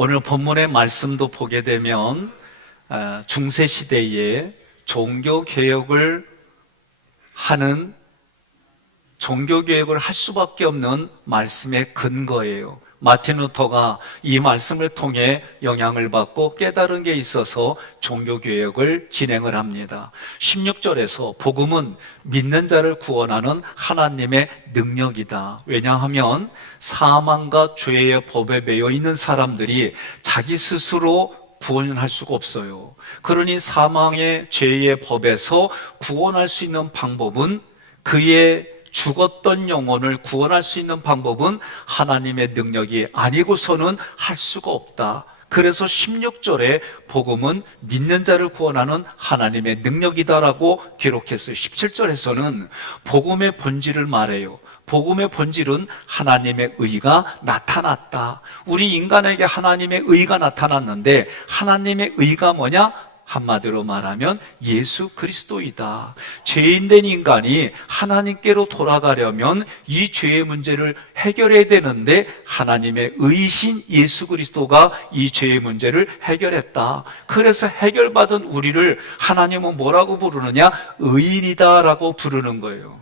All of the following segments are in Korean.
오늘 본문의 말씀도 보게 되면 중세시대에 종교개혁을 할 수밖에 없는 말씀의 근거예요. 마틴 루터가 이 말씀을 통해 영향을 받고 깨달은 게 있어서 종교개혁을 진행을 합니다. 16절에서 복음은 믿는 자를 구원하는 하나님의 능력이다. 왜냐하면 사망과 죄의 법에 매여 있는 사람들이 자기 스스로 구원을 할 수가 없어요. 그러니 사망의 죄의 법에서 구원할 수 있는 방법은, 그의 죽었던 영혼을 구원할 수 있는 방법은 하나님의 능력이 아니고서는 할 수가 없다. 그래서 16절에 복음은 믿는 자를 구원하는 하나님의 능력이다라고 기록했어요. 17절에서는 복음의 본질을 말해요. 복음의 본질은 하나님의 의가 나타났다. 우리 인간에게 하나님의 의가 나타났는데, 하나님의 의가 뭐냐? 한마디로 말하면 예수 그리스도이다. 죄인된 인간이 하나님께로 돌아가려면 이 죄의 문제를 해결해야 되는데, 하나님의 의신 예수 그리스도가 이 죄의 문제를 해결했다. 그래서 해결받은 우리를 하나님은 뭐라고 부르느냐? 의인이다라고 부르는 거예요.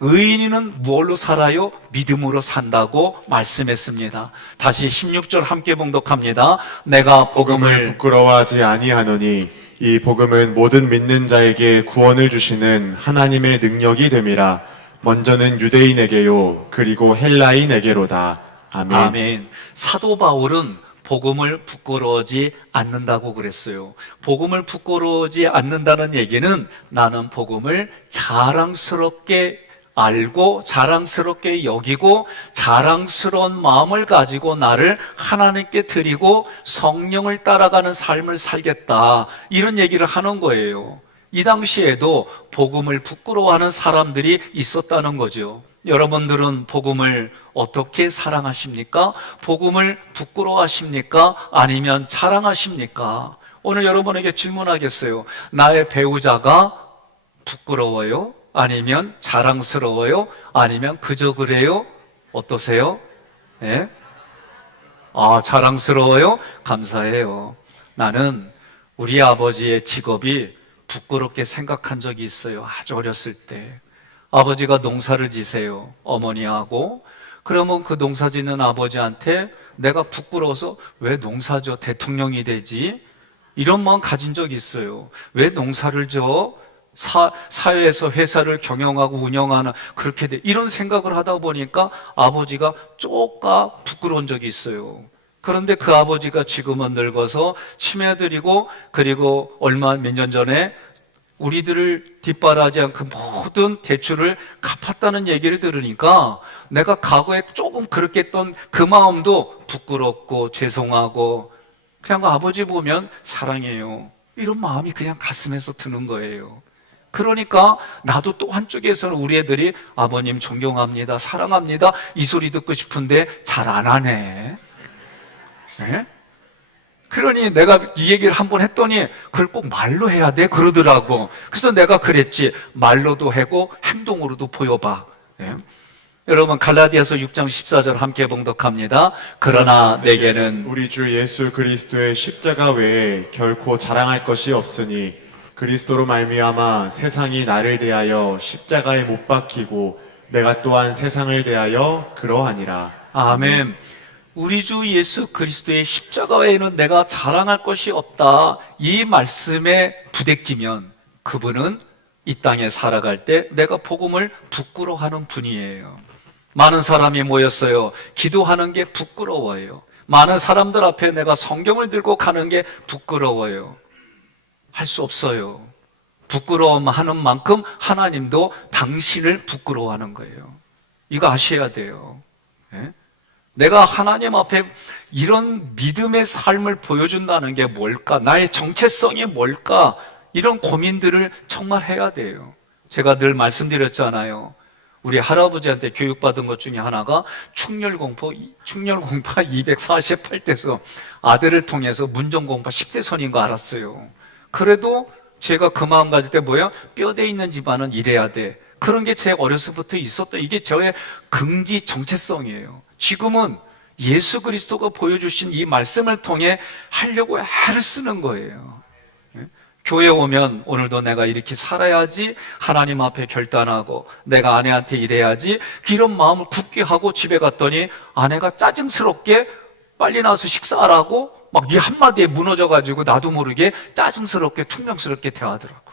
의인은 무엇로 살아요? 믿음으로 산다고 말씀했습니다. 다시 16절 함께 봉독합니다. 내가 복음을 부끄러워하지 아니하노니 이 복음은 모든 믿는 자에게 구원을 주시는 하나님의 능력이 됨이라. 먼저는 유대인에게요 그리고 헬라인에게로다. 아멘. 아멘. 사도 바울은 복음을 부끄러워하지 않는다고 그랬어요. 복음을 부끄러워하지 않는다는 얘기는 나는 복음을 자랑스럽게 알고 자랑스럽게 여기고 자랑스러운 마음을 가지고 나를 하나님께 드리고 성령을 따라가는 삶을 살겠다, 이런 얘기를 하는 거예요. 이 당시에도 복음을 부끄러워하는 사람들이 있었다는 거죠. 여러분들은 복음을 어떻게 사랑하십니까? 복음을 부끄러워하십니까? 아니면 자랑하십니까? 오늘 여러분에게 질문하겠어요. 나의 배우자가 부끄러워요? 아니면 자랑스러워요? 아니면 그저 그래요? 어떠세요? 예? 자랑스러워요? 감사해요. 나는 우리 아버지의 직업이 부끄럽게 생각한 적이 있어요. 아주 어렸을 때. 아버지가 농사를 지세요, 어머니하고. 그러면 그 농사 짓는 아버지한테 내가 부끄러워서 왜 농사져? 대통령이 되지? 이런 마음 가진 적이 있어요. 왜 농사를 져? 사회에서 회사를 경영하고 운영하는, 그렇게 돼. 이런 생각을 하다 보니까 아버지가 쪼까 부끄러운 적이 있어요. 그런데 그 아버지가 지금은 늙어서 치매들이고, 그리고 몇 년 전에 우리들을 뒷바라지 않고 모든 대출을 갚았다는 얘기를 들으니까 내가 과거에 조금 그렇게 했던 그 마음도 부끄럽고 죄송하고, 그냥 아버지 보면 사랑해요, 이런 마음이 그냥 가슴에서 드는 거예요. 그러니까 나도 또 한쪽에서는 우리 애들이 아버님 존경합니다, 사랑합니다, 이 소리 듣고 싶은데 잘 안 하네. 네? 그러니 내가 이 얘기를 한번 했더니 그걸 꼭 말로 해야 돼 그러더라고. 그래서 내가 그랬지. 말로도 하고 행동으로도 보여봐. 네? 여러분, 갈라디아서 6장 14절 함께 봉독합니다. 그러나 내게는 우리 주 예수 그리스도의 십자가 외에 결코 자랑할 것이 없으니 그리스도로 말미암아 세상이 나를 대하여 십자가에 못 박히고 내가 또한 세상을 대하여 그러하니라. 아멘. 우리 주 예수 그리스도의 십자가 외에는 내가 자랑할 것이 없다, 이 말씀에 부대끼면 그분은 이 땅에 살아갈 때 내가 복음을 부끄러워하는 분이에요. 많은 사람이 모였어요. 기도하는 게 부끄러워요. 많은 사람들 앞에 내가 성경을 들고 가는 게 부끄러워요. 할 수 없어요. 부끄러워하는 만큼 하나님도 당신을 부끄러워하는 거예요. 이거 아셔야 돼요. 네? 내가 하나님 앞에 이런 믿음의 삶을 보여준다는 게 뭘까? 나의 정체성이 뭘까? 이런 고민들을 정말 해야 돼요. 제가 늘 말씀드렸잖아요. 우리 할아버지한테 교육받은 것 중에 하나가 충렬공파 248대서 아들을 통해서 문정공파 10대선인 거 알았어요. 그래도 제가 그 마음 가질 때 뭐야? 뼈대 있는 집안은 이래야 돼. 그런 게 제 어렸을 때부터 있었다. 이게 저의 긍지 정체성이에요. 지금은 예수 그리스도가 보여주신 이 말씀을 통해 하려고 애를 쓰는 거예요. 교회 오면 오늘도 내가 이렇게 살아야지, 하나님 앞에 결단하고 내가 아내한테 이래야지, 이런 마음을 굳게 하고 집에 갔더니 아내가 짜증스럽게 빨리 나와서 식사하라고 막 이 한마디에 무너져가지고 나도 모르게 짜증스럽게 퉁명스럽게 대하더라고.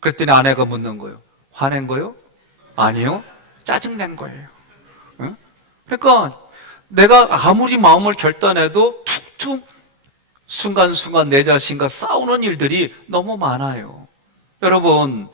그랬더니 아내가 묻는 거예요. 화낸 거요? 아니요, 짜증낸 거예요. 응? 그러니까 내가 아무리 마음을 결단해도 툭툭 순간순간 내 자신과 싸우는 일들이 너무 많아요. 여러분,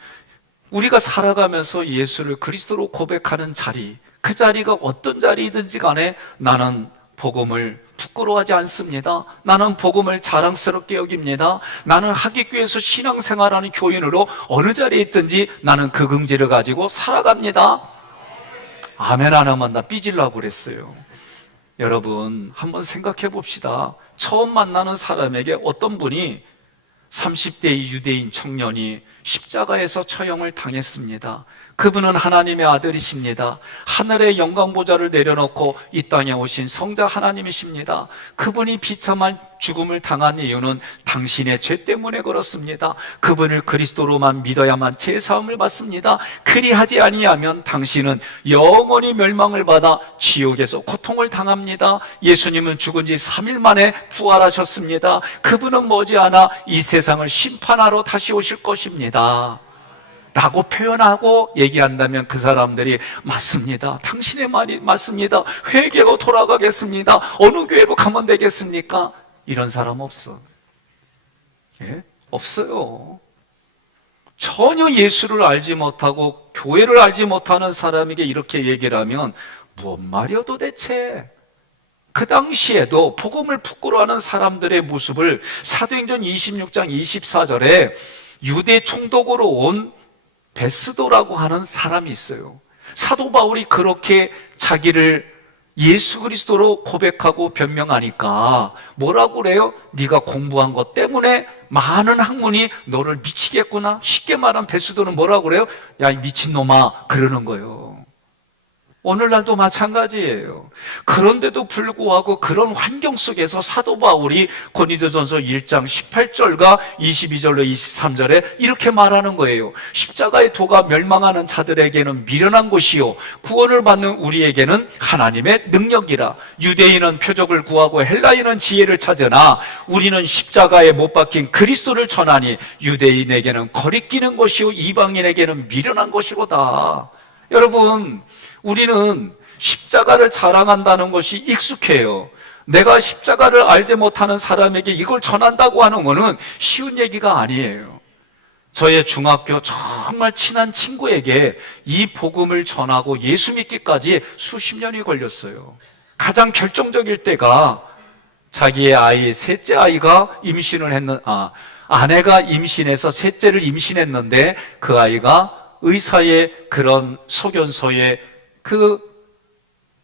우리가 살아가면서 예수를 그리스도로 고백하는 자리, 그 자리가 어떤 자리이든지 간에 나는 복음을 부끄러워하지 않습니다. 나는 복음을 자랑스럽게 여깁니다. 나는 하객교회에서 신앙생활하는 교인으로 어느 자리에 있든지 나는 그 긍지를 가지고 살아갑니다. 아멘 안 하면 나 삐질라고 그랬어요. 여러분, 한번 생각해 봅시다. 처음 만나는 사람에게 어떤 분이 30대의 유대인 청년이 십자가에서 처형을 당했습니다. 그분은 하나님의 아들이십니다. 하늘의 영광보좌를 내려놓고 이 땅에 오신 성자 하나님이십니다. 그분이 비참한 죽음을 당한 이유는 당신의 죄 때문에 그렇습니다. 그분을 그리스도로만 믿어야만 죄사함을 받습니다. 그리하지 아니하면 당신은 영원히 멸망을 받아 지옥에서 고통을 당합니다. 예수님은 죽은 지 3일 만에 부활하셨습니다. 그분은 머지않아 이 세상을 심판하러 다시 오실 것입니다 라고 표현하고 얘기한다면 그 사람들이 맞습니다. 당신의 말이 맞습니다. 회개로 돌아가겠습니다. 어느 교회로 가면 되겠습니까? 이런 사람 없어. 예? 없어요. 전혀 예수를 알지 못하고 교회를 알지 못하는 사람에게 이렇게 얘기를 하면 뭔 말이야 도대체? 그 당시에도 복음을 부끄러워하는 사람들의 모습을 사도행전 26장 24절에 유대 총독으로 온 베스도라고 하는 사람이 있어요. 사도 바울이 그렇게 자기를 예수 그리스도로 고백하고 변명하니까 뭐라고 그래요? 네가 공부한 것 때문에 많은 학문이 너를 미치겠구나. 쉽게 말하면 베스도는 뭐라고 그래요? 야, 이 미친놈아, 그러는 거예요. 오늘날도 마찬가지예요. 그런데도 불구하고 그런 환경 속에서 사도 바울이 고린도전서 1장 18절과 22절로 23절에 이렇게 말하는 거예요. 십자가의 도가 멸망하는 자들에게는 미련한 것이요 구원을 받는 우리에게는 하나님의 능력이라. 유대인은 표적을 구하고 헬라인은 지혜를 찾으나 우리는 십자가에 못 박힌 그리스도를 전하니 유대인에게는 거리끼는 것이요 이방인에게는 미련한 것이로다. 여러분, 우리는 십자가를 자랑한다는 것이 익숙해요. 내가 십자가를 알지 못하는 사람에게 이걸 전한다고 하는 것은 쉬운 얘기가 아니에요. 저의 중학교 정말 친한 친구에게 이 복음을 전하고 예수 믿기까지 수십 년이 걸렸어요. 가장 결정적일 때가 자기의 아이, 셋째 아이가 아내가 임신해서 셋째를 임신했는데 그 아이가 의사의 그런 소견서에 그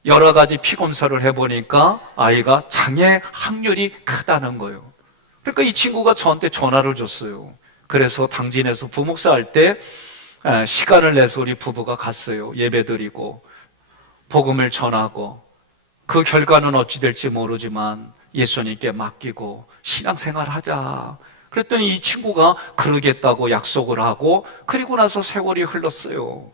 여러 가지 피검사를 해보니까 아이가 장애 확률이 크다는 거예요. 그러니까 이 친구가 저한테 전화를 줬어요. 그래서 당진에서 부목사 할 때 시간을 내서 우리 부부가 갔어요. 예배드리고 복음을 전하고 그 결과는 어찌 될지 모르지만 예수님께 맡기고 신앙생활 하자. 그랬더니 이 친구가 그러겠다고 약속을 하고 그리고 나서 세월이 흘렀어요.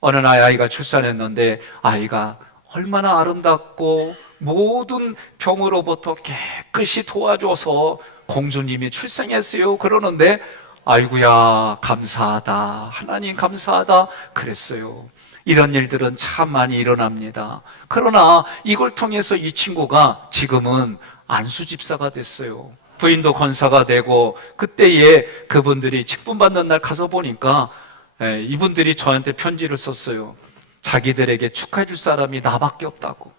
어느 날 아이가 출산했는데 아이가 얼마나 아름답고 모든 병으로부터 깨끗이 도와줘서 공주님이 출생했어요. 그러는데 아이고야 감사하다. 하나님 감사하다. 그랬어요. 이런 일들은 참 많이 일어납니다. 그러나 이걸 통해서 이 친구가 지금은 안수집사가 됐어요. 부인도 권사가 되고 그때에 그분들이 직분받는 날 가서 보니까 이분들이 저한테 편지를 썼어요. 자기들에게 축하해 줄 사람이 나밖에 없다고.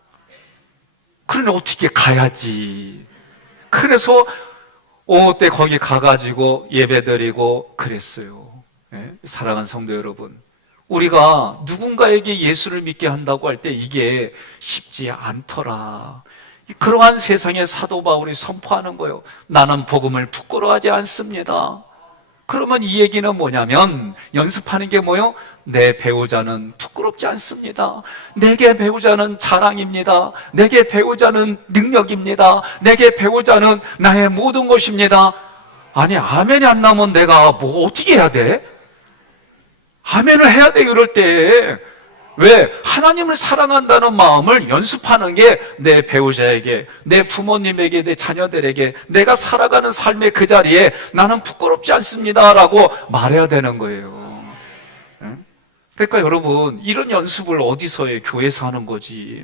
그러니 어떻게 가야지. 그래서 오후 때 거기 가가지고 예배드리고 그랬어요. 사랑하는 성도 여러분, 우리가 누군가에게 예수를 믿게 한다고 할 때 이게 쉽지 않더라. 그러한 세상에 사도 바울이 선포하는 거예요. 나는 복음을 부끄러워하지 않습니다. 그러면 이 얘기는 뭐냐면 연습하는 게 뭐요? 내 배우자는 부끄럽지 않습니다. 내게 배우자는 자랑입니다. 내게 배우자는 능력입니다. 내게 배우자는 나의 모든 것입니다. 아니, 아멘이 안 나면 내가 뭐 어떻게 해야 돼? 아멘을 해야 돼, 이럴 때. 왜? 하나님을 사랑한다는 마음을 연습하는 게 내 배우자에게, 내 부모님에게, 내 자녀들에게 내가 살아가는 삶의 그 자리에 나는 부끄럽지 않습니다라고 말해야 되는 거예요. 그러니까 여러분, 이런 연습을 어디서 해? 교회에서 하는 거지.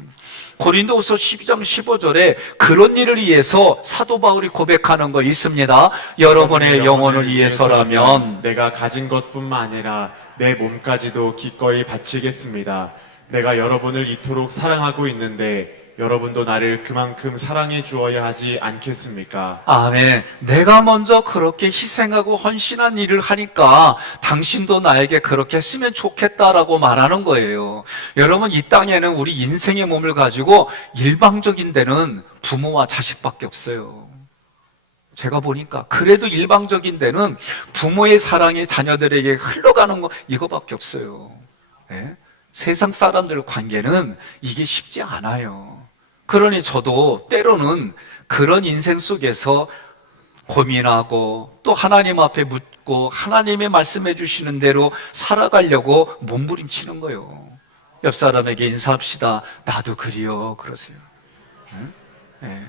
고린도후서 12장 15절에 그런 일을 위해서 사도 바울이 고백하는 거 있습니다. 여러분의 영혼을 위해서라면 내가 가진 것뿐만 아니라 내 몸까지도 기꺼이 바치겠습니다. 내가 여러분을 이토록 사랑하고 있는데 여러분도 나를 그만큼 사랑해 주어야 하지 않겠습니까? 아멘. 내가 먼저 그렇게 희생하고 헌신한 일을 하니까 당신도 나에게 그렇게 했으면 좋겠다라고 말하는 거예요. 여러분, 이 땅에는 우리 인생의 몸을 가지고 일방적인 데는 부모와 자식밖에 없어요. 제가 보니까 그래도 일방적인 데는 부모의 사랑이 자녀들에게 흘러가는 거 이거밖에 없어요. 네? 세상 사람들 관계는 이게 쉽지 않아요. 그러니 저도 때로는 그런 인생 속에서 고민하고 또 하나님 앞에 묻고 하나님의 말씀해 주시는 대로 살아가려고 몸부림치는 거예요. 옆 사람에게 인사합시다. 나도 그리요. 그러세요. 네.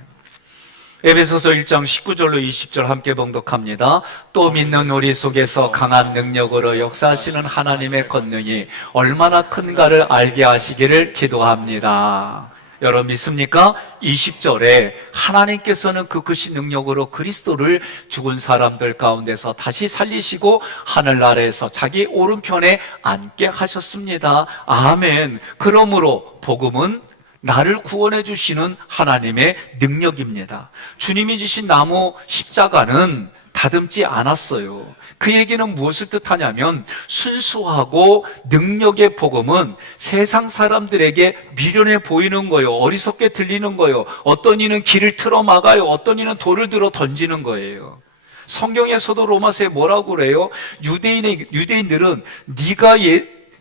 에베소서 1장 19절로 20절 함께 봉독합니다. 또 믿는 우리 속에서 강한 능력으로 역사하시는 하나님의 권능이 얼마나 큰가를 알게 하시기를 기도합니다. 여러분 믿습니까? 20절에 하나님께서는 그 크신 능력으로 그리스도를 죽은 사람들 가운데서 다시 살리시고 하늘 아래에서 자기 오른편에 앉게 하셨습니다. 아멘. 그러므로 복음은 나를 구원해 주시는 하나님의 능력입니다. 주님이 지신 나무 십자가는 다듬지 않았어요. 그 얘기는 무엇을 뜻하냐면 순수하고 능력의 복음은 세상 사람들에게 미련해 보이는 거예요. 어리석게 들리는 거예요. 어떤 이는 길을 틀어 막아요. 어떤 이는 돌을 들어 던지는 거예요. 성경에서도 로마서에 뭐라고 그래요? 유대인들은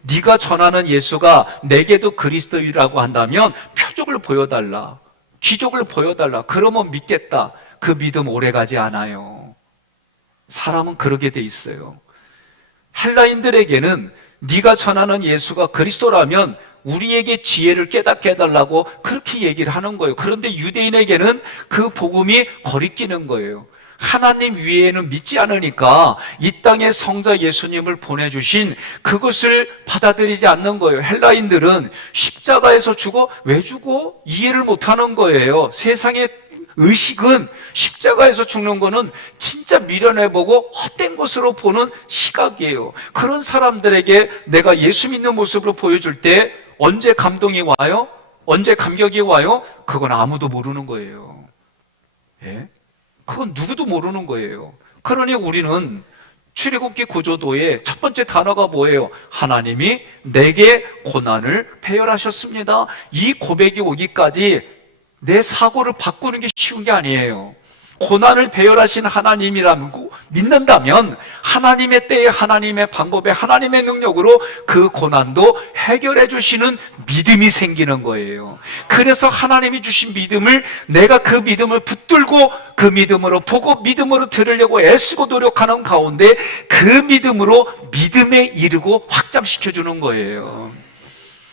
네가 전하는 예수가 내게도 그리스도이라고 한다면 표적을 보여달라. 기적을 보여달라. 그러면 믿겠다. 그 믿음 오래가지 않아요. 사람은 그러게 돼 있어요. 헬라인들에게는 네가 전하는 예수가 그리스도라면 우리에게 지혜를 깨닫게 해달라고 그렇게 얘기를 하는 거예요. 그런데 유대인에게는 그 복음이 거리끼는 거예요. 하나님 위에는 믿지 않으니까 이 땅에 성자 예수님을 보내주신 그것을 받아들이지 않는 거예요. 헬라인들은 십자가에서 죽어? 왜 죽어? 이해를 못하는 거예요. 세상의 의식은 십자가에서 죽는 거는 진짜 미련해보고 헛된 것으로 보는 시각이에요. 그런 사람들에게 내가 예수 믿는 모습으로 보여줄 때 언제 감동이 와요? 언제 감격이 와요? 그건 아무도 모르는 거예요. 예? 그건 누구도 모르는 거예요. 그러니 우리는 출애굽기 구조도의 첫 번째 단어가 뭐예요? 하나님이 내게 고난을 배열하셨습니다. 이 고백이 오기까지 내 사고를 바꾸는 게 쉬운 게 아니에요. 고난을 배열하신 하나님이라고 믿는다면 하나님의 때에 하나님의 방법에 하나님의 능력으로 그 고난도 해결해 주시는 믿음이 생기는 거예요. 그래서 하나님이 주신 믿음을 내가 그 믿음을 붙들고 그 믿음으로 보고 믿음으로 들으려고 애쓰고 노력하는 가운데 그 믿음으로 믿음에 이르고 확장시켜 주는 거예요.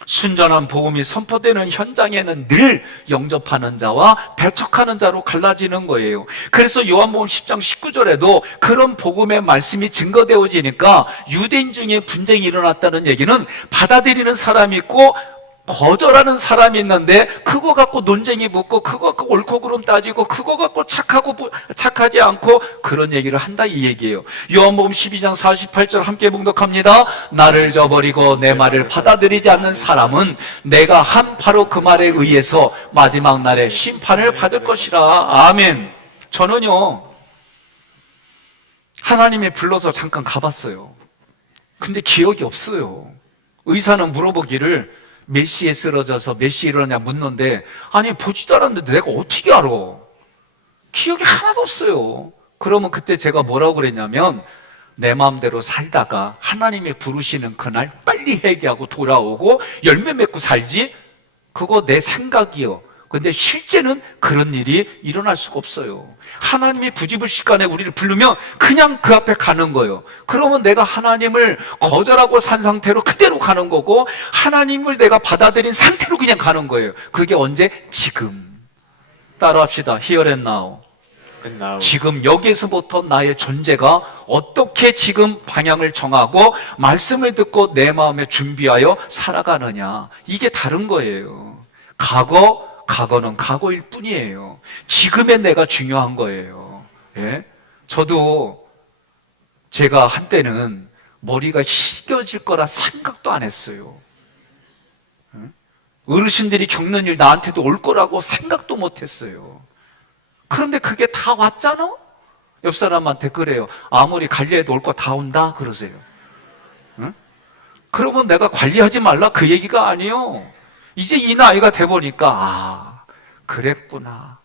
순전한 복음이 선포되는 현장에는 늘 영접하는 자와 배척하는 자로 갈라지는 거예요. 그래서 요한복음 10장 19절에도 그런 복음의 말씀이 증거되어지니까 유대인 중에 분쟁이 일어났다는 얘기는 받아들이는 사람이 있고 거절하는 사람이 있는데 그거 갖고 논쟁이 붙고 그거 갖고 옳고 그름 따지고 그거 갖고 착하지 않고 그런 얘기를 한다 이 얘기예요. 요한복음 12장 48절 함께 봉독합니다. 나를 저버리고 내 말을 받아들이지 않는 사람은 내가 한 바로 그 말에 의해서 마지막 날에 심판을 받을 것이라. 아멘. 저는요 하나님이 불러서 잠깐 가봤어요. 근데 기억이 없어요. 의사는 물어보기를 몇 시에 쓰러져서 몇 시에 일어나냐 묻는데 아니 보지도 않았는데 내가 어떻게 알아? 기억이 하나도 없어요. 그러면 그때 제가 뭐라고 그랬냐면 내 마음대로 살다가 하나님이 부르시는 그날 빨리 회개하고 돌아오고 열매 맺고 살지? 그거 내 생각이요. 근데 실제는 그런 일이 일어날 수가 없어요. 하나님이 부지불식간에 우리를 부르면 그냥 그 앞에 가는 거예요. 그러면 내가 하나님을 거절하고 산 상태로 그대로 가는 거고, 하나님을 내가 받아들인 상태로 그냥 가는 거예요. 그게 언제? 지금. 따라합시다. Here and now. And now. 지금 여기에서부터 나의 존재가 어떻게 지금 방향을 정하고 말씀을 듣고 내 마음에 준비하여 살아가느냐, 이게 다른 거예요. 과거는 과거일 뿐이에요. 지금의 내가 중요한 거예요. 예? 저도 제가 한때는 머리가 희겨질 거라 생각도 안 했어요. 어르신들이 겪는 일 나한테도 올 거라고 생각도 못 했어요. 그런데 그게 다 왔잖아? 옆 사람한테 그래요. 아무리 관리해도 올 거 다 온다 그러세요. 응? 그러면 내가 관리하지 말라 그 얘기가 아니에요. 이제 이 나이가 돼 보니까 그랬구나.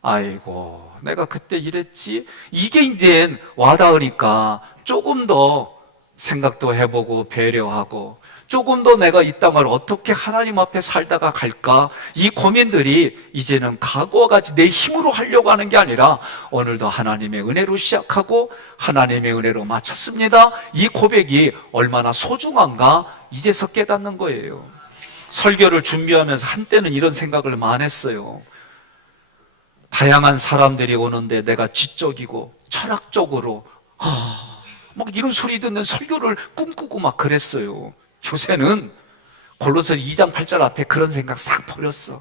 아이고, 내가 그때 이랬지. 이게 이제 와닿으니까 조금 더 생각도 해보고 배려하고, 조금 더 내가 이 땅을 어떻게 하나님 앞에 살다가 갈까, 이 고민들이 이제는 과거와 같이 내 힘으로 하려고 하는 게 아니라 오늘도 하나님의 은혜로 시작하고 하나님의 은혜로 마쳤습니다. 이 고백이 얼마나 소중한가 이제서 깨닫는 거예요. 설교를 준비하면서 한때는 이런 생각을 많이 했어요. 다양한 사람들이 오는데 내가 지적이고 철학적으로 막 이런 소리 듣는 설교를 꿈꾸고 막 그랬어요. 요새는 골로새 2장 8절 앞에 그런 생각 싹 버렸어.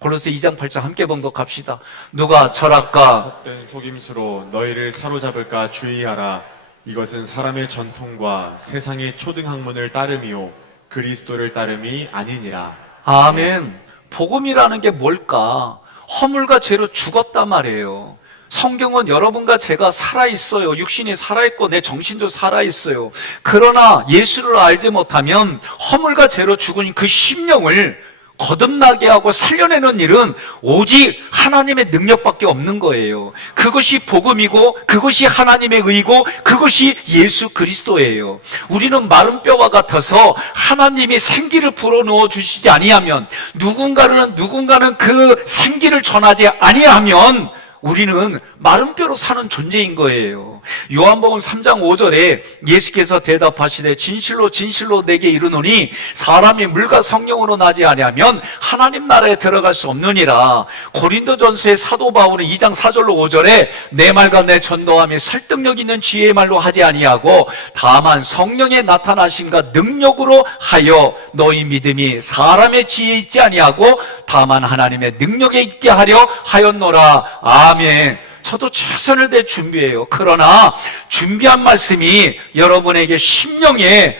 골로새 2장 8절 함께 봉독합시다. 누가 철학과 헛된 속임수로 너희를 사로잡을까 주의하라. 이것은 사람의 전통과 세상의 초등학문을 따름이요 그리스도를 따름이 아니니라. 아멘. 복음이라는 게 뭘까? 허물과 죄로 죽었단 말이에요. 성경은 여러분과 제가 살아있어요. 육신이 살아있고 내 정신도 살아있어요. 그러나 예수를 알지 못하면 허물과 죄로 죽은 그 심령을 거듭나게 하고 살려내는 일은 오직 하나님의 능력밖에 없는 거예요. 그것이 복음이고 그것이 하나님의 의고 그것이 예수 그리스도예요. 우리는 마른 뼈와 같아서 하나님이 생기를 불어넣어 주시지 아니하면, 누군가는 그 생기를 전하지 아니하면 우리는 마른 뼈로 사는 존재인 거예요. 요한복음 3장 5절에 예수께서 대답하시되 진실로 진실로 내게 이르노니 사람이 물과 성령으로 나지 아니하면 하나님 나라에 들어갈 수 없느니라. 고린도전서의 사도 바울은 2장 4절로 5절에 내 말과 내 전도함이 설득력 있는 지혜의 말로 하지 아니하고 다만 성령의 나타나심과 능력으로 하여 너희 믿음이 사람의 지혜에 있지 아니하고 다만 하나님의 능력에 있게 하려 하였노라. 아멘. 저도 최선을 다해 준비해요. 그러나 준비한 말씀이 여러분에게 심령의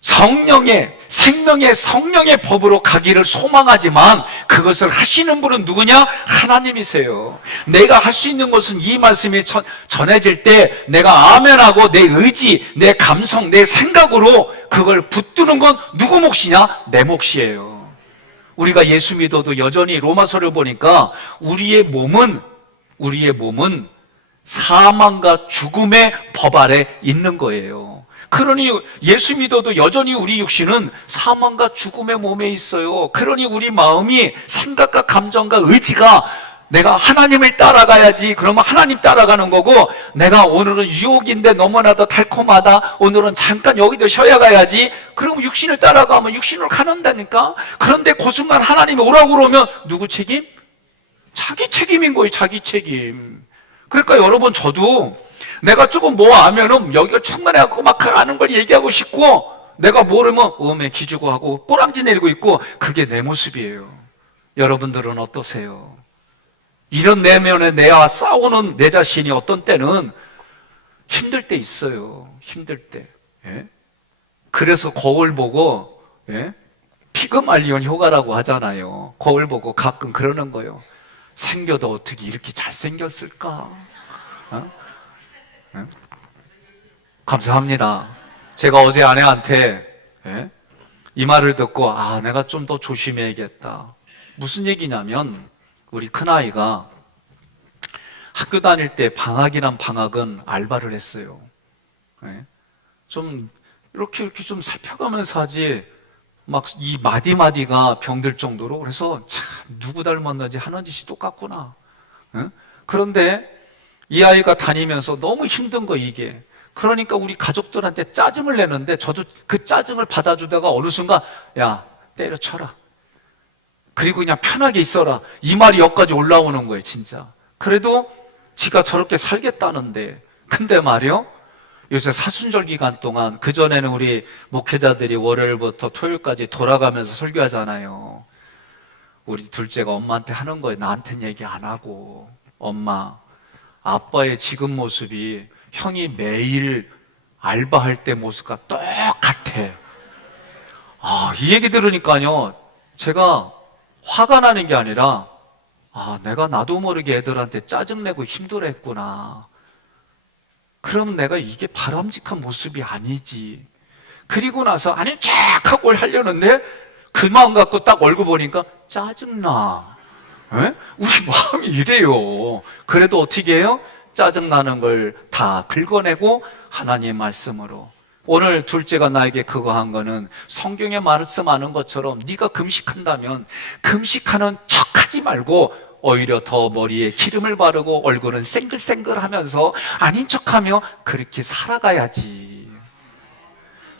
성령의 생명의 성령의 법으로 가기를 소망하지만 그것을 하시는 분은 누구냐? 하나님이세요. 내가 할 수 있는 것은 이 말씀이 전해질 때 내가 아멘하고 내 의지, 내 감성, 내 생각으로 그걸 붙드는 건 누구 몫이냐? 내 몫이에요. 우리가 예수 믿어도 여전히 로마서를 보니까 우리의 몸은 사망과 죽음의 법 아래 있는 거예요. 그러니 예수 믿어도 여전히 우리 육신은 사망과 죽음의 몸에 있어요. 그러니 우리 마음이 생각과 감정과 의지가 내가 하나님을 따라가야지, 그러면 하나님 따라가는 거고, 내가 오늘은 유혹인데 너무나도 달콤하다, 오늘은 잠깐 여기도 쉬어야 가야지, 그러면 육신을 따라가면 육신으로 가는다니까. 그런데 그 순간 하나님이 오라고 그러면 누구 책임? 자기 책임인 거예요. 자기 책임. 그러니까 여러분, 저도 내가 조금 뭐 아면은 여기가 충만해갖고 막 아는 걸 얘기하고 싶고, 내가 모르면 음에 기주고 하고 꼬랑지 내리고 있고, 그게 내 모습이에요. 여러분들은 어떠세요? 이런 내면에 내와 싸우는 내 자신이 어떤 때는 힘들 때 있어요. 힘들 때. 예? 그래서 거울 보고, 예? 피그말리온 효과라고 하잖아요. 거울 보고 가끔 그러는 거예요. 생겨도 어떻게 이렇게 잘생겼을까? 어? 예? 감사합니다. 제가 어제 아내한테, 예? 이 말을 듣고 내가 좀 더 조심해야겠다. 무슨 얘기냐면, 우리 큰아이가 학교 다닐 때 방학이란 방학은 알바를 했어요. 예? 좀 이렇게 좀 살펴가면서 하지 막 이 마디마디가 병들 정도로. 그래서 참 누구 닮았는지 하는 짓이 똑같구나. 예? 그런데 이 아이가 다니면서 너무 힘든 거 이게. 그러니까 우리 가족들한테 짜증을 내는데 저도 그 짜증을 받아주다가 어느 순간 야 때려쳐라. 그리고 그냥 편하게 있어라. 이 말이 여기까지 올라오는 거예요 진짜. 그래도 지가 저렇게 살겠다는데. 근데 말이요, 요새 사순절 기간 동안, 그전에는 우리 목회자들이 월요일부터 토요일까지 돌아가면서 설교하잖아요. 우리 둘째가 엄마한테 하는 거예요. 나한테는 얘기 안 하고. 엄마, 아빠의 지금 모습이 형이 매일 알바할 때 모습과 똑같아. 이 얘기 들으니까요, 제가 화가 나는 게 아니라 내가 나도 모르게 애들한테 짜증내고 힘들어했구나. 그럼 내가 이게 바람직한 모습이 아니지. 그리고 나서 아니 쫙하고 하려는데 그 마음 갖고 딱 얼굴 보니까 짜증나. 에? 우리 마음이 이래요. 그래도 어떻게 해요? 짜증나는 걸 다 긁어내고 하나님의 말씀으로. 오늘 둘째가 나에게 그거 한 거는 성경에 말씀하는 것처럼 네가 금식한다면 금식하는 척하지 말고 오히려 더 머리에 기름을 바르고 얼굴은 생글생글하면서 아닌 척하며 그렇게 살아가야지.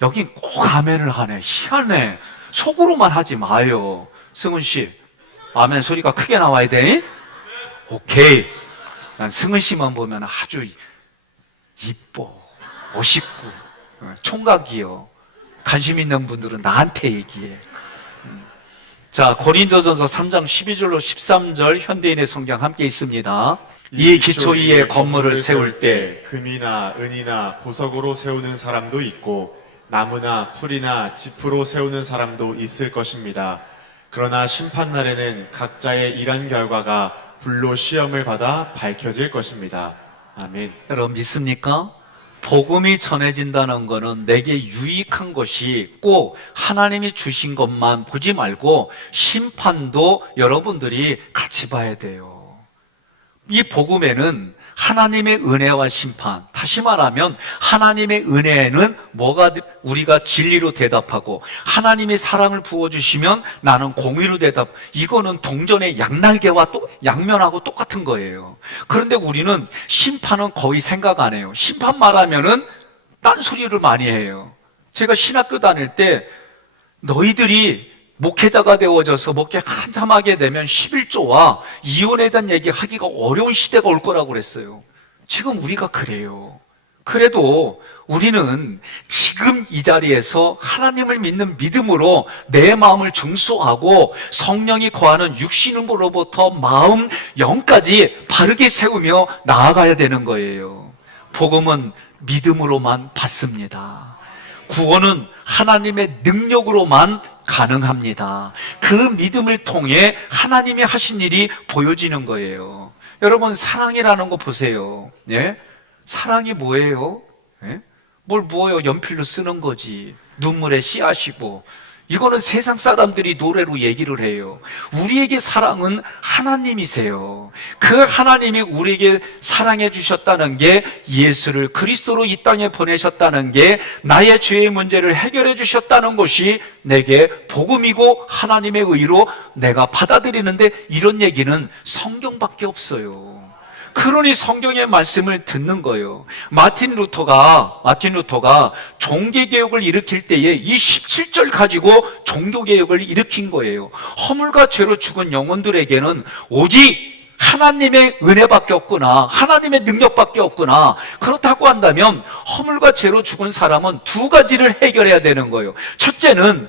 여긴 꼭 아멘을 하네. 희한해. 속으로만 하지 마요. 승은 씨, 아멘 소리가 크게 나와야 돼? 오케이. 난 승은 씨만 보면 아주 이뻐, 멋있고 총각이요. 관심 있는 분들은 나한테 얘기해. 자, 고린도전서 3장 12절로 13절 현대인의 성경 함께 있습니다. 이 기초 위에 건물을 세울 때 금이나 은이나 보석으로 세우는 사람도 있고 나무나 풀이나 짚으로 세우는 사람도 있을 것입니다. 그러나 심판날에는 각자의 일한 결과가 불로 시험을 받아 밝혀질 것입니다. 아멘. 여러분 믿습니까? 복음이 전해진다는 것은 내게 유익한 것이 꼭 하나님이 주신 것만 보지 말고 심판도 여러분들이 같이 봐야 돼요. 이 복음에는 하나님의 은혜와 심판, 다시 말하면 하나님의 은혜에는 뭐가 우리가 진리로 대답하고 하나님이 사랑을 부어주시면 나는 공의로 대답. 이거는 동전의 양날개와 양면하고 똑같은 거예요. 그런데 우리는 심판은 거의 생각 안 해요. 심판 말하면은 딴소리를 많이 해요. 제가 신학교 다닐 때 너희들이 목회자가 되어져서 목회 한참 하게 되면 11조와 이혼에 대한 얘기 하기가 어려운 시대가 올 거라고 그랬어요. 지금 우리가 그래요. 그래도 우리는 지금 이 자리에서 하나님을 믿는 믿음으로 내 마음을 증수하고 성령이 거하는 육신으로부터 마음, 영까지 바르게 세우며 나아가야 되는 거예요. 복음은 믿음으로만 받습니다. 구원은 하나님의 능력으로만 가능합니다. 그 믿음을 통해 하나님이 하신 일이 보여지는 거예요. 여러분 사랑이라는 거 보세요. 예? 사랑이 뭐예요? 예? 뭘 부어요? 연필로 쓰는 거지. 눈물에 씨앗이고. 이거는 세상 사람들이 노래로 얘기를 해요. 우리에게 사랑은 하나님이세요. 그 하나님이 우리에게 사랑해 주셨다는 게 예수를 그리스도로 이 땅에 보내셨다는 게 나의 죄의 문제를 해결해 주셨다는 것이 내게 복음이고 하나님의 의로 내가 받아들이는데 이런 얘기는 성경밖에 없어요. 그러니 성경의 말씀을 듣는 거예요. 마틴 루터가 종교개혁을 일으킬 때에 이 17절 가지고 종교개혁을 일으킨 거예요. 허물과 죄로 죽은 영혼들에게는 오직 하나님의 은혜밖에 없구나. 하나님의 능력밖에 없구나. 그렇다고 한다면 허물과 죄로 죽은 사람은 두 가지를 해결해야 되는 거예요. 첫째는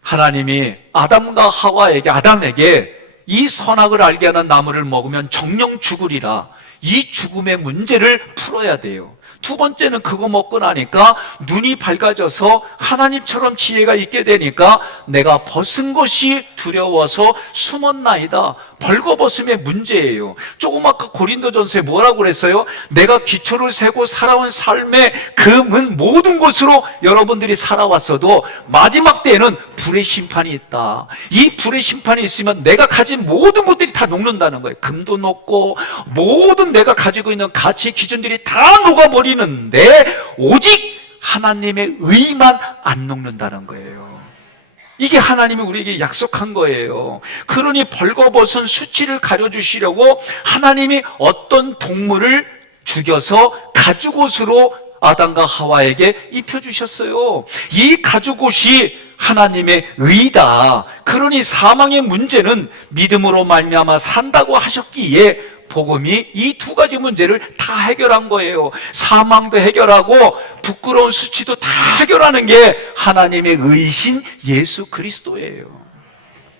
하나님이 아담에게 이 선악을 알게 하는 나무를 먹으면 정령 죽으리라. 이 죽음의 문제를 풀어야 돼요. 두 번째는 그거 먹고 나니까 눈이 밝아져서 하나님처럼 지혜가 있게 되니까 내가 벗은 것이 두려워서 숨었나이다. 벌거벗음의 문제예요. 조금 아까 고린도전서에 뭐라고 그랬어요? 내가 기초를 세고 살아온 삶의 그 모든 것으로 여러분들이 살아왔어도 마지막 때에는 불의 심판이 있다. 이 불의 심판이 있으면 내가 가진 모든 것들이 다 녹는다는 거예요. 금도 녹고 모든 내가 가지고 있는 가치 기준들이 다 녹아버리는데 오직 하나님의 의만 안 녹는다는 거예요. 이게 하나님이 우리에게 약속한 거예요. 그러니 벌거벗은 수치를 가려주시려고 하나님이 어떤 동물을 죽여서 가죽옷으로 아담과 하와에게 입혀주셨어요. 이 가죽옷이 하나님의 의다. 그러니 사망의 문제는 믿음으로 말미암아 산다고 하셨기에 복음이 이 두 가지 문제를 다 해결한 거예요. 사망도 해결하고 부끄러운 수치도 다 해결하는 게 하나님의 의신 예수 그리스도예요.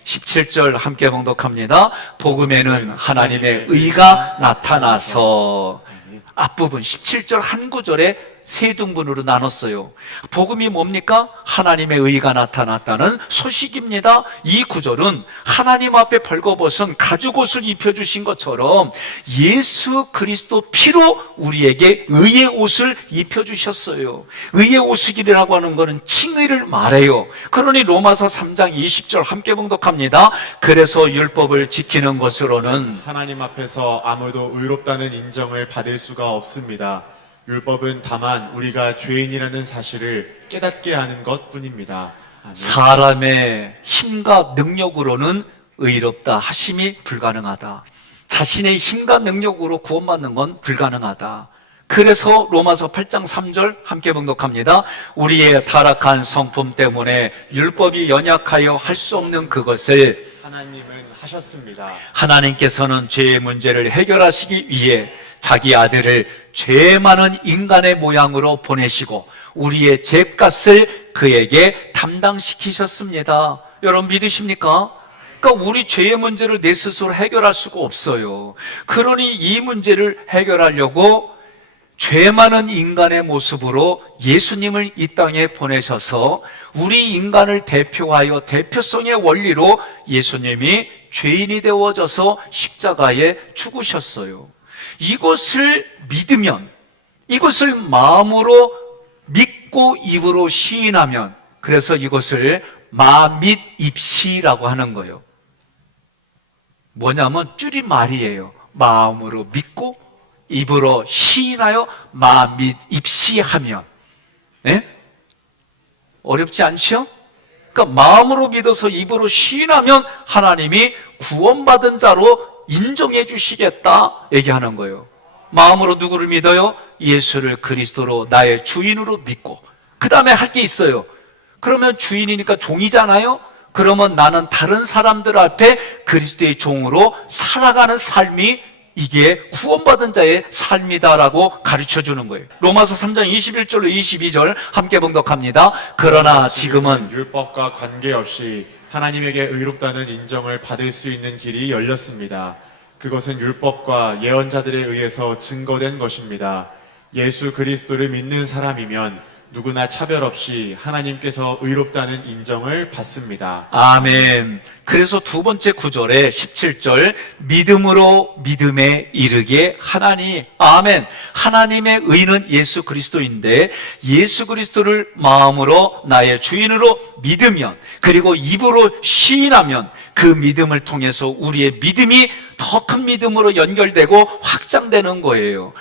17절 함께 봉독합니다. 복음에는 하나님의 의가 나타나서. 앞부분 17절 한 구절에 세 등분으로 나눴어요. 복음이 뭡니까? 하나님의 의가 나타났다는 소식입니다. 이 구절은 하나님 앞에 벌거벗은 가죽옷을 입혀주신 것처럼 예수 그리스도 피로 우리에게 의의 옷을 입혀주셨어요. 의의 옷이라고 하는 것은 칭의를 말해요. 그러니 로마서 3장 20절 함께 봉독합니다. 그래서 율법을 지키는 것으로는 하나님 앞에서 아무도 의롭다는 인정을 받을 수가 없습니다. 율법은 다만 우리가 죄인이라는 사실을 깨닫게 하는 것뿐입니다. 아멘. 사람의 힘과 능력으로는 의롭다 하심이 불가능하다. 자신의 힘과 능력으로 구원받는 건 불가능하다. 그래서 로마서 8장 3절 함께 봉독합니다. 우리의 타락한 성품 때문에 율법이 연약하여 할 수 없는 그것을 하나님은 하셨습니다. 하나님께서는 죄의 문제를 해결하시기 위해 자기 아들을 죄 많은 인간의 모양으로 보내시고 우리의 죄값을 그에게 담당시키셨습니다. 여러분 믿으십니까? 그러니까 우리 죄의 문제를 내 스스로 해결할 수가 없어요. 그러니 이 문제를 해결하려고 죄 많은 인간의 모습으로 예수님을 이 땅에 보내셔서 우리 인간을 대표하여 대표성의 원리로 예수님이 죄인이 되어져서 십자가에 죽으셨어요. 이것을 믿으면, 이것을 마음으로 믿고 입으로 시인하면, 그래서 이것을 마밋입시라고 하는 거예요. 뭐냐면 줄임말이에요. 마음으로 믿고 입으로 시인하여 마밋입시하면, 네? 어렵지 않죠? 그러니까 마음으로 믿어서 입으로 시인하면 하나님이 구원받은 자로 인정해 주시겠다 얘기하는 거예요. 마음으로 누구를 믿어요? 예수를 그리스도로 나의 주인으로 믿고 그 다음에 할 게 있어요. 그러면 주인이니까 종이잖아요. 그러면 나는 다른 사람들 앞에 그리스도의 종으로 살아가는 삶이 이게 구원받은 자의 삶이다라고 가르쳐 주는 거예요. 로마서 3장 21절로 22절 함께 봉독합니다. 그러나 지금은 율법과 관계없이 하나님에게 의롭다는 인정을 받을 수 있는 길이 열렸습니다. 그것은 율법과 예언자들에 의해서 증거된 것입니다. 예수 그리스도를 믿는 사람이면 누구나 차별 없이 하나님께서 의롭다는 인정을 받습니다. 아멘. 그래서 두 번째 구절에 17절 믿음으로 믿음에 이르게 하나니 아멘. 하나님의 의는 예수 그리스도인데 예수 그리스도를 마음으로 나의 주인으로 믿으면 그리고 입으로 시인하면 그 믿음을 통해서 우리의 믿음이 더 큰 믿음으로 연결되고 확장되는 거예요.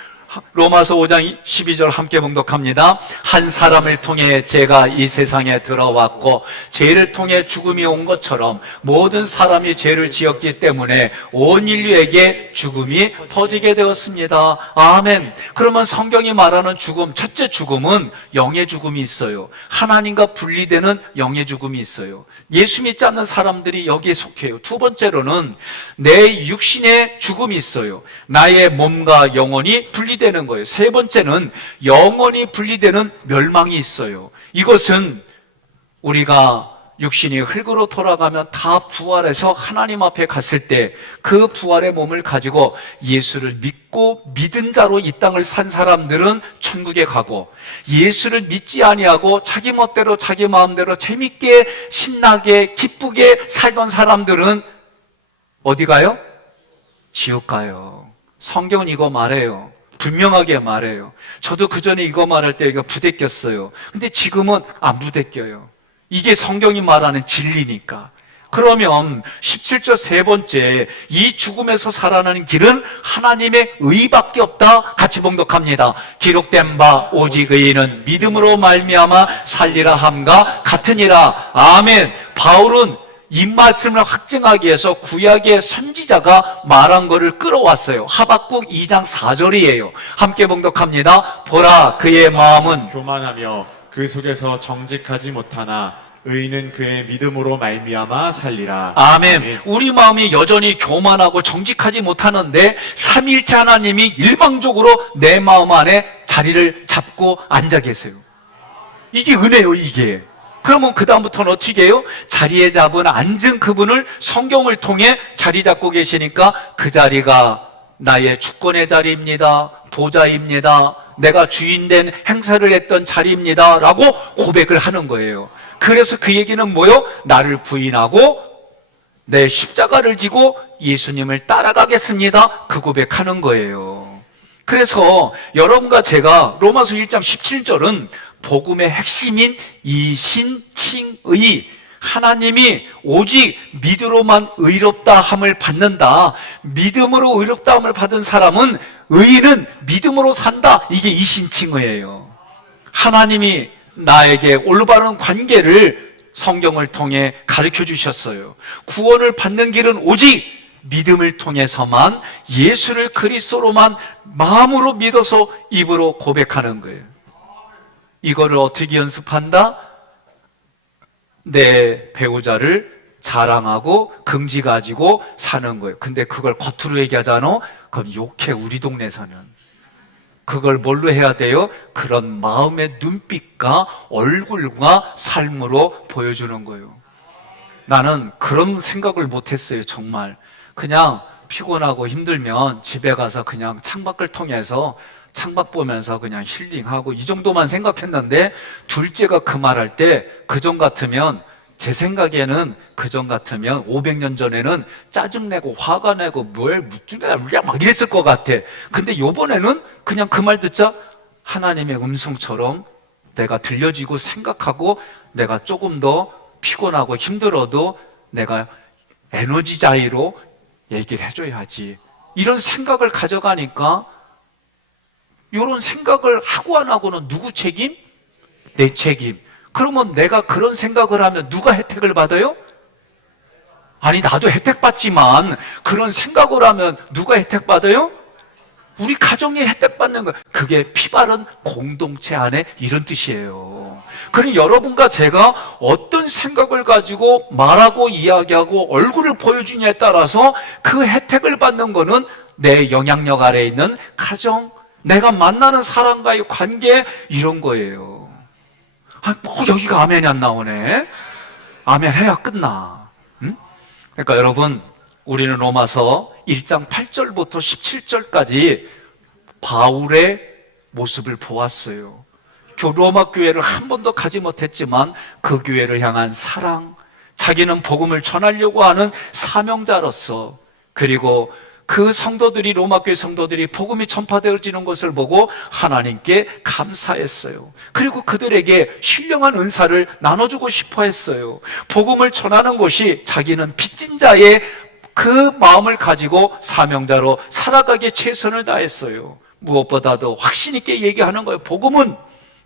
로마서 5장 12절 함께 봉독합니다. 한 사람을 통해 죄가 이 세상에 들어왔고 죄를 통해 죽음이 온 것처럼 모든 사람이 죄를 지었기 때문에 온 인류에게 죽음이 터지게 되었습니다. 아멘. 그러면 성경이 말하는 죽음, 첫째 죽음은 영의 죽음이 있어요. 하나님과 분리되는 영의 죽음이 있어요. 예수 믿지 않는 사람들이 여기에 속해요. 두 번째로는 내 육신의 죽음이 있어요. 나의 몸과 영혼이 분리되는 거예요. 세 번째는 영혼이 분리되는 멸망이 있어요. 이것은 우리가 육신이 흙으로 돌아가면 다 부활해서 하나님 앞에 갔을 때 그 부활의 몸을 가지고 예수를 믿고 믿은 자로 이 땅을 산 사람들은 천국에 가고, 예수를 믿지 아니하고 자기 멋대로 자기 마음대로 재밌게 신나게 기쁘게 살던 사람들은 어디 가요? 지옥 가요. 성경은 이거 말해요. 분명하게 말해요. 저도 그 전에 이거 말할 때 이거 부대꼈어요. 근데 지금은 안 부대껴요. 이게 성경이 말하는 진리니까. 그러면 17절 세 번째, 이 죽음에서 살아나는 길은 하나님의 의밖에 없다. 같이 봉독합니다. 기록된 바 오직 의인은 믿음으로 말미암아 살리라 함과 같으니라. 아멘. 바울은 이 말씀을 확증하기 위해서 구약의 선지자가 말한 것을 끌어왔어요. 하박국 2장 4절이에요. 함께 봉독합니다. 보라, 그의 마음은 교만하며 그 속에서 정직하지 못하나 의인은 그의 믿음으로 말미암아 살리라. 아멘. 우리 마음이 여전히 교만하고 정직하지 못하는데 삼위일체 하나님이 일방적으로 내 마음 안에 자리를 잡고 앉아 계세요. 이게 은혜요, 이게. 그러면 그 다음부터는 어떻게 해요? 자리에 잡은 앉은 그분을 성경을 통해 자리 잡고 계시니까 그 자리가 나의 주권의 자리입니다. 보좌입니다. 내가 주인된 행사를 했던 자리입니다. 라고 고백을 하는 거예요. 그래서 그 얘기는 뭐요? 나를 부인하고 내 십자가를 지고 예수님을 따라가겠습니다. 그 고백하는 거예요. 그래서 여러분과 제가 로마서 1장 17절은 복음의 핵심인 이신칭의, 하나님이 오직 믿음으로만 의롭다 함을 받는다. 믿음으로 의롭다 함을 받은 사람은, 의인은 믿음으로 산다. 이게 이신칭의예요. 하나님이 나에게 올바른 관계를 성경을 통해 가르쳐 주셨어요. 구원을 받는 길은 오직 믿음을 통해서만, 예수를 그리스도로만 마음으로 믿어서 입으로 고백하는 거예요. 이거를 어떻게 연습한다? 내 배우자를 자랑하고 긍지 가지고 사는 거예요. 근데 그걸 겉으로 얘기하잖아? 그럼 욕해, 우리 동네에서는. 그걸 뭘로 해야 돼요? 그런 마음의 눈빛과 얼굴과 삶으로 보여주는 거예요. 나는 그런 생각을 못했어요, 정말. 그냥 피곤하고 힘들면 집에 가서 그냥 창밖을 통해서 창밖 보면서 그냥 힐링하고 이 정도만 생각했는데, 둘째가 그 말할 때 그전 같으면, 제 생각에는 그전 같으면 500년 전에는 짜증내고 화가 내고 뭘 묻지마 막 이랬을 것 같아. 근데 요번에는 그냥 그 말 듣자 하나님의 음성처럼 내가 들려지고 생각하고, 내가 조금 더 피곤하고 힘들어도 내가 에너지자이로 얘기를 해줘야지, 이런 생각을 가져가니까, 이런 생각을 하고 안 하고는 누구 책임? 내 책임. 그러면 내가 그런 생각을 하면 누가 혜택을 받아요? 아니, 나도 혜택 받지만 그런 생각을 하면 누가 혜택 받아요? 우리 가정이 혜택 받는 거예요. 그게 피바른 공동체 안에 이런 뜻이에요. 그러니 여러분과 제가 어떤 생각을 가지고 말하고 이야기하고 얼굴을 보여주냐에 따라서 그 혜택을 받는 거는 내 영향력 아래에 있는 가정, 내가 만나는 사람과의 관계, 이런 거예요. 아, 뭐 여기가 아멘이 안 나오네. 아멘 해야 끝나. 응? 그러니까 여러분, 우리는 로마서 1장 8절부터 17절까지 바울의 모습을 보았어요. 로마 교회를 한 번도 가지 못했지만 그 교회를 향한 사랑, 자기는 복음을 전하려고 하는 사명자로서, 그리고 그 성도들이, 로마 교회 성도들이 복음이 전파되어지는 것을 보고 하나님께 감사했어요. 그리고 그들에게 신령한 은사를 나눠주고 싶어 했어요. 복음을 전하는 것이 자기는 빚진 자의 그 마음을 가지고 사명자로 살아가기에 최선을 다했어요. 무엇보다도 확신 있게 얘기하는 거예요. 복음은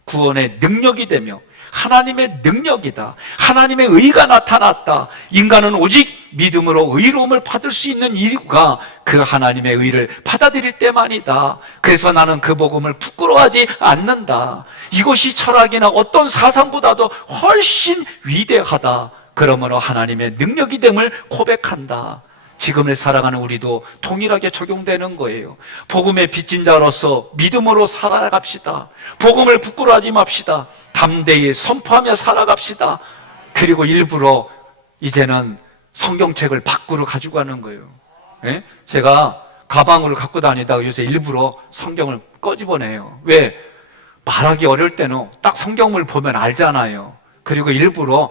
구원의 능력이 되며 하나님의 능력이다. 하나님의 의가 나타났다. 인간은 오직 믿음으로 의로움을 받을 수 있는 이유가 그 하나님의 의를 받아들일 때만이다. 그래서 나는 그 복음을 부끄러워하지 않는다. 이것이 철학이나 어떤 사상보다도 훨씬 위대하다. 그러므로 하나님의 능력이 됨을 고백한다. 지금을 살아가는 우리도 동일하게 적용되는 거예요. 복음의 빚진 자로서 믿음으로 살아갑시다. 복음을 부끄러워하지 맙시다. 담대히 선포하며 살아갑시다. 그리고 일부러 이제는 성경책을 밖으로 가지고 가는 거예요. 예? 제가 가방으로 갖고 다니다가 요새 일부러 성경을 꺼집어내요. 왜? 말하기 어려울 때는 딱 성경을 보면 알잖아요. 그리고 일부러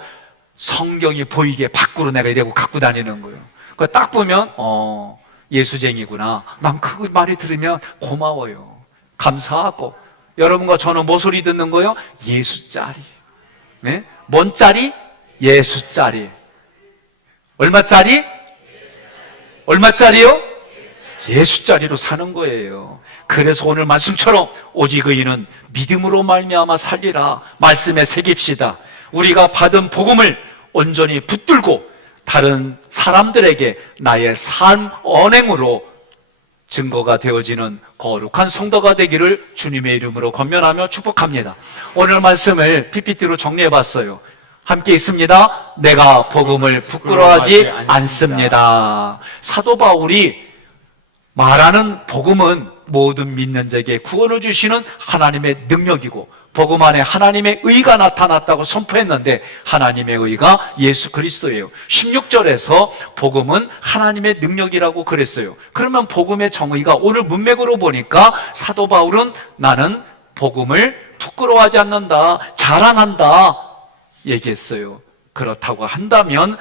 성경이 보이게 밖으로 내가 이러고 갖고 다니는 거예요. 그거 딱 보면 예수쟁이구나. 난 그 말이 들으면 고마워요. 감사하고. 여러분과 저는 뭐 소리 듣는 거예요? 예수짜리. 네? 뭔 짜리? 예수짜리. 얼마짜리? 얼마짜리요? 예수짜리로 사는 거예요. 그래서 오늘 말씀처럼 오직 의인은 믿음으로 말미암아 살리라. 말씀에 새깁시다. 우리가 받은 복음을 온전히 붙들고 다른 사람들에게 나의 삶 언행으로 증거가 되어지는 거룩한 성도가 되기를 주님의 이름으로 권면하며 축복합니다. 오늘 말씀을 PPT로 정리해봤어요. 함께 있습니다. 내가 복음을 부끄러워하지 않습니다. 사도 바울이 말하는 복음은 모든 믿는 자에게 구원을 주시는 하나님의 능력이고 복음 안에 하나님의 의가 나타났다고 선포했는데 하나님의 의가 예수 그리스도예요. 16절에서 복음은 하나님의 능력이라고 그랬어요. 그러면 복음의 정의가 오늘 문맥으로 보니까 사도 바울은 나는 복음을 부끄러워하지 않는다, 자랑한다 얘기했어요. 그렇다고 한다면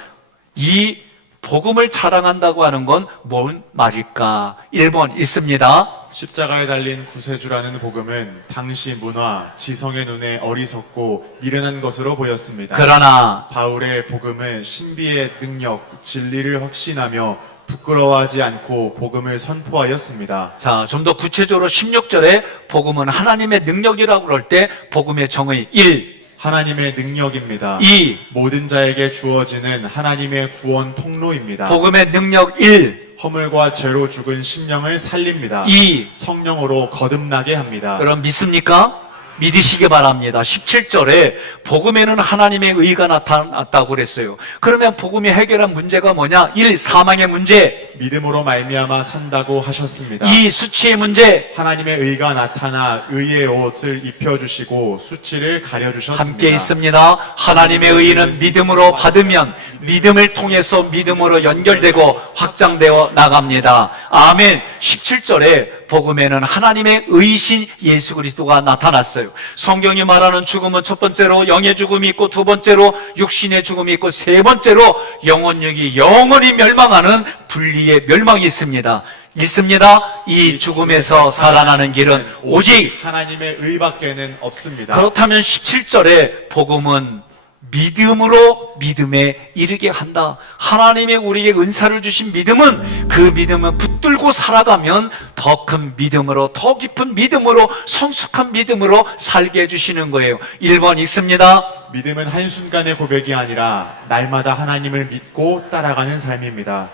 이 복음을 자랑한다고 하는 건 뭔 말일까? 1번 있습니다. 십자가에 달린 구세주라는 복음은 당시 문화, 지성의 눈에 어리석고 미련한 것으로 보였습니다. 그러나 바울의 복음은 신비의 능력, 진리를 확신하며 부끄러워하지 않고 복음을 선포하였습니다. 자, 좀 더 구체적으로 16절에 복음은 하나님의 능력이라고 그럴 때 복음의 정의 1, 하나님의 능력입니다. 2, 모든 자에게 주어지는 하나님의 구원 통로입니다. 복음의 능력 1, 허물과 죄로 죽은 심령을 살립니다. 2. 성령으로 거듭나게 합니다. 그럼 믿습니까? 믿으시기 바랍니다. 17절에 복음에는 하나님의 의가 나타났다고 그랬어요. 그러면 복음이 해결한 문제가 뭐냐? 1. 사망의 문제. 믿음으로 말미암아 산다고 하셨습니다. 2. 수치의 문제. 하나님의 의가 나타나 의의 옷을 입혀주시고 수치를 가려주셨습니다. 함께 있습니다. 하나님의 의는 믿음으로 받으면 믿음을 통해서 믿음으로 연결되고 확장되어 나갑니다. 아멘. 17절에 복음에는 하나님의 의신 예수 그리스도가 나타났어요. 성경이 말하는 죽음은 첫 번째로 영의 죽음이 있고 두 번째로 육신의 죽음이 있고 세 번째로 영혼육이 영원히 멸망하는 분리의 멸망이 있습니다. 있습니다. 이 죽음에서 살아나는 길은 오직 하나님의 의밖에는 없습니다. 그렇다면 17절에 복음은 믿음으로 믿음에 이르게 한다. 하나님의 우리에게 은사를 주신 믿음은 그 믿음을 붙들고 살아가면 더 큰 믿음으로, 더 깊은 믿음으로, 성숙한 믿음으로 살게 해주시는 거예요. 1번 있습니다. 믿음은 한순간의 고백이 아니라 날마다 하나님을 믿고 따라가는 삶입니다.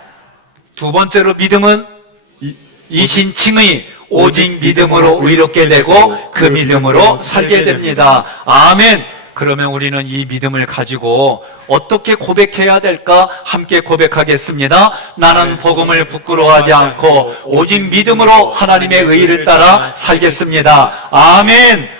두 번째로 믿음은 이신칭의 오직 믿음으로 의롭게 되고 그 믿음으로 살게 됩니다. 아멘. 그러면 우리는 이 믿음을 가지고 어떻게 고백해야 될까? 함께 고백하겠습니다. 나는 복음을 부끄러워하지 않고 오직 믿음으로 하나님의 의를 따라 살겠습니다. 아멘.